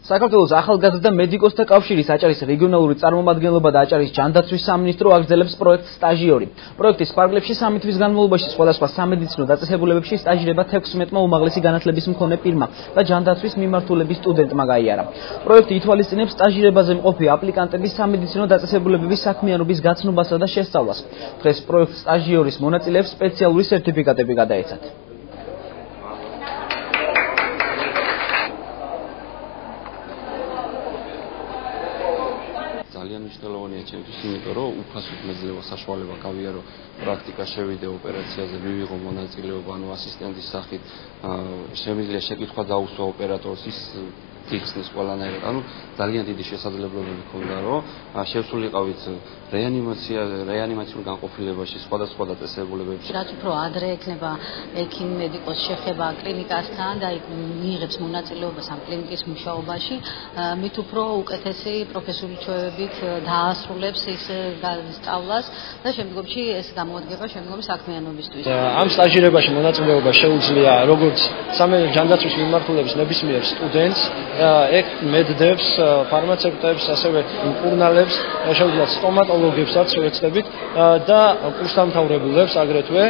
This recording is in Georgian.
საქართველოს ახალგაზრდა მედიკოსთა კავშირის აჭარის რეგიონალური წარმომადგენლობა და აჭარის ჯანდაცვის სამინისტრო აგრძელებს პროექტ სტაჟიორი. პროექტის ფარგლებში 3 თვის განმავლობაში სხვადასხვა სამედიცინო დაწესებულებებში სტაჟირება 16-მა უმაღლესი განათლების მქონე პირმა და ჯანდაცვის მიმართულების სტუდენტმა გაიარა. პროექტი ითვალისწინებს სტაჟირებაზე მყოფი აპლიკანტების სამედიცინო დაწესებულებების საქმიანობის გაცნობასა და შესწავლას. დღეს პროექტ სტაჟიორის მონაწილეებს სპეციალური სერტიფიკატები გადაეცათ. ძალიან მნიშვნელოვანია ჩემთვის, იმიტომ რომ უფასოდ მეძლევა საშუალება გავიარო პრაქტიკა, შევიდე ოპერაციაზე, მივიღო მონაწილეობა, ასისტენტის სახით, შემიძლია შეკითხვა დაუსვა ოპერატორს, ის გიხსნის ყველანაირად. ძალიან დიდი შესაძლებლობები ჰქონდა, რომ შევსულიყავით რეანიმაციურ განყოფილებაში, სხვადასხვა დაწესებულებებში. რაც უფრო ადრე ექნება ექიმ მედიკოს შეხება კლინიკასთან და მიიღებს მონაწილეობას ამ კლინიკის მუშაობაში, მით უფრო უკეთესი პროფესიული ჩვევებით დაასრულებს ის სწავლას და შემდგომში ეს გამოადგება შემდგომი საქმიანობისთვის. ამ სტაჟირებაში მონაწილეობა შეუძლია როგორც ჯანდაცვის მიმართულების ნებისმიერ სტუდენტს, ეგ მედდებს, ფარმაცევტებს, ასევე მკურნალებს, შეუძლიათ სტომატოლოგებსაც შევეცდებით და კურსდამთავრებულებს აგრეთვე.